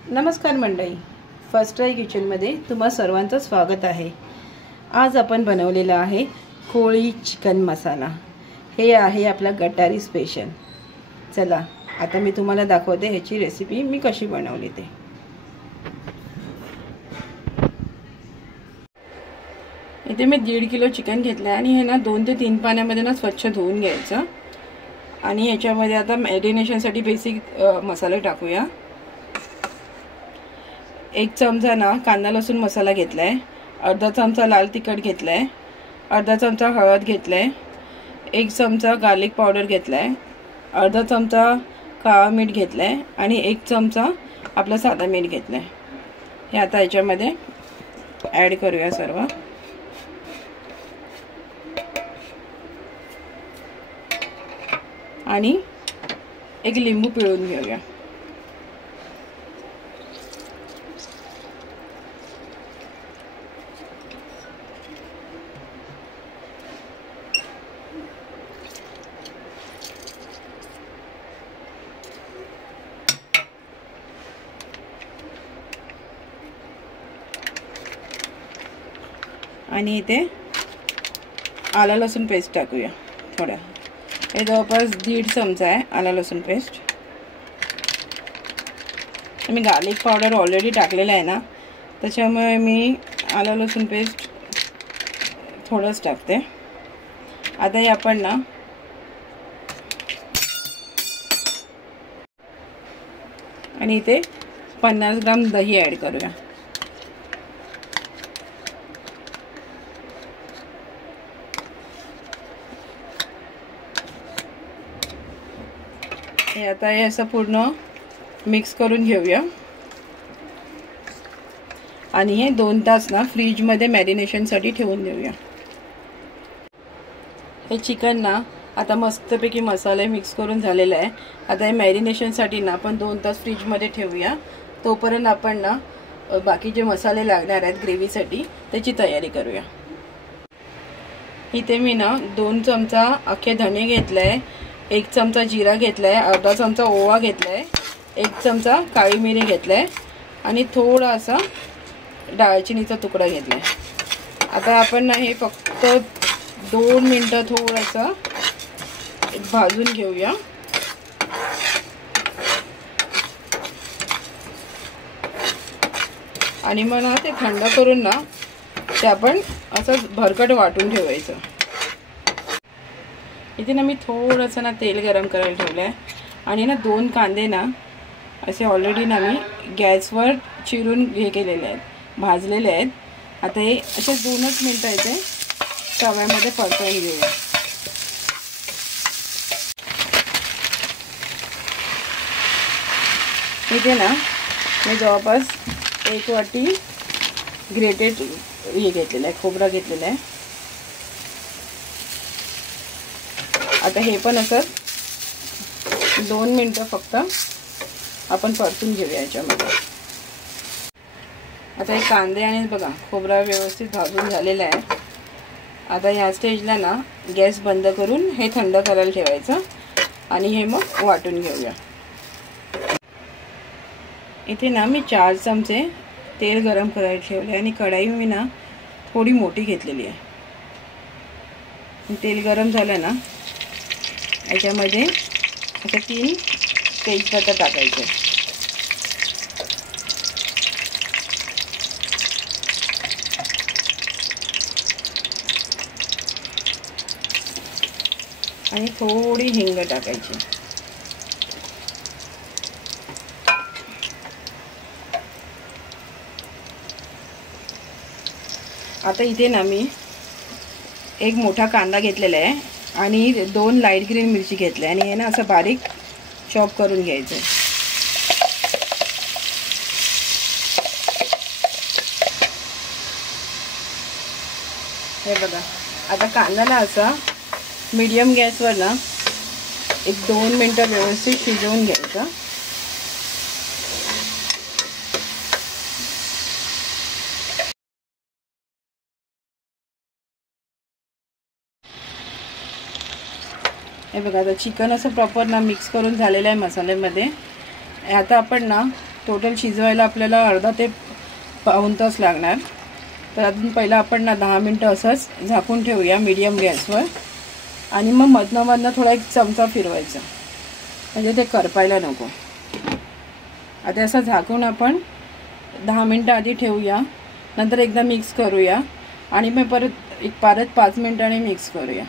नमस्कार मंडळी, first try किचनमध्ये तुम्हा सर्वांचं स्वागत आहे। आज आपण बनवलेला आहे कोळी चिकन मसाला। हे आहे आपला गटारी स्पेशल। चला आता मी तुम्हाला दाखवते ह्याची रेसिपी मी कशी बनवली ते। इथे मी 1.5 किलो चिकन घेतलं आणि हे ना 2 ते 3 पाण्यामध्ये ना स्वच्छ धुवून घ्यायचं आणि याच्यामध्ये आता मॅरिनेशनसाठी बेसिक मसाले टाकूया। 1 चमचा ना कांदा लसूण मसाला घेतलाय, अर्धा चमचा लाल तिखट घेतलाय, अर्धा चमचा हळद घेतलाय, 1 चमचा गार्लिक पावडर घेतलाय, अर्धा चमचा काळा मीठ घेतलाय आणि 1 चमचा आपला साधा मीठ घेतलाय। हे आता याच्यामध्ये ॲड करूया सर्व आणि 1 लिंबू पिळून घेऊया। आणि इथे आला लसूण पेस्ट टाकूया थोडा। हे जवळपास 1.5 चमचा आहे आला लसूण पेस्ट। मी गार्लिक पावडर ऑलरेडी टाकलेला आहे ना, त्याच्यामुळे मी आला लसूण पेस्ट थोडंच टाकते। आता हे आपण ना आणि इथे 50 ग्राम दही ॲड करूया। हे आता हे असं पूर्ण मिक्स करून घेऊया आणि हे 2 तास ना फ्रीज मध्ये मॅरिनेशन साठी ठेवून देऊया। हे चिकन ना आता मस्तपैकी मसाले मिक्स करून झालेला आहे। आता हे मॅरिनेशन साठी ना आपण 2 तास फ्रीज मध्ये ठेवूया। तोपर्यंत आपण ना बाकी जे मसाले लागणार आहेत ग्रेव्ही साठी त्याची तयारी करूया। इथे मी ना 2 चमचा अख्खे धणे घेतलाय, 1 चमचा जिरा घेतलाय, अर्धा चमचा ओवा घेतलाय, 1 चमचा काळी मिरी घेतलाय आणि थोडासा दालचिनीचा तुकडा घेतलाय। आता आपण ना हे फक्त 2 मिनिटं थोडंसं भाजून घेऊया। आणि मग ना ते थंड करून ना ते आपण असं भरकट वाटून ठेवायचं। इथे ना मी थोडंसं ना तेल गरम करायला ठेवलं आहे आणि ना 2 कांदे ना असे ऑलरेडी ना मी गॅसवर चिरून हे केलेले आहेत, भाजलेले आहेत। आता हे असे 2च मिनिटं इथे तव्यामध्ये परतवून घेऊया। इथे ना मी जवळपास 1 वाटी ग्रेटेड हे घेतलेलं आहे, खोबरा घेतलेला आहे। आता हे पण असं 2 मिनिटं फक्त आपण परतून घेऊया याच्यामध्ये। आता हे कांदे आणि बघा खोबरा व्यवस्थित भाजून झालेला आहे। आता या स्टेजला ना गॅस बंद करून हे थंड करायला ठेवायचं आणि हे मग वाटून घेऊया। इथे ना मी 4 चमचे तेल गरम करायला ठेवले आणि कढाई मी ना थोडी मोठी घेतलेली आहे। तेल गरम झालं ना याच्यामध्ये असे 3 तेजपत्ता टाकायचे आणि थोडी हिंग टाकायची। आता इथे ना मी 1 मोठा कांदा घेतलेला आहे आणि 2 लाईट ग्रीन मिरची घेतली आणि हे ना असं बारीक चॉप करून घ्यायचं। हे बघा आता कांद्याला असा मीडियम गॅसवर ना 1-2 मिनिटं व्यवस्थित शिजवून घ्यायचं। हे बघा आता चिकन असं प्रॉपर ना मिक्स करून झालेलं आहे मसाल्यामध्ये। आता आपण ना टोटल शिजवायला आपल्याला अर्धा ते पाऊण तास लागणार. तर अजून पहिला आपण ना 10 मिनटं असंच झाकून ठेवूया मीडियम गॅसवर. आणि मग मधनं थोडा एक चमचा फिरवायचा, म्हणजे ते करपायला नको. आता असं झाकून आपण 10 मिनटं आधी ठेवूया. नंतर एकदा मिक्स करूया आणि मग परत 5 मिनिटांनी मिक्स करूया.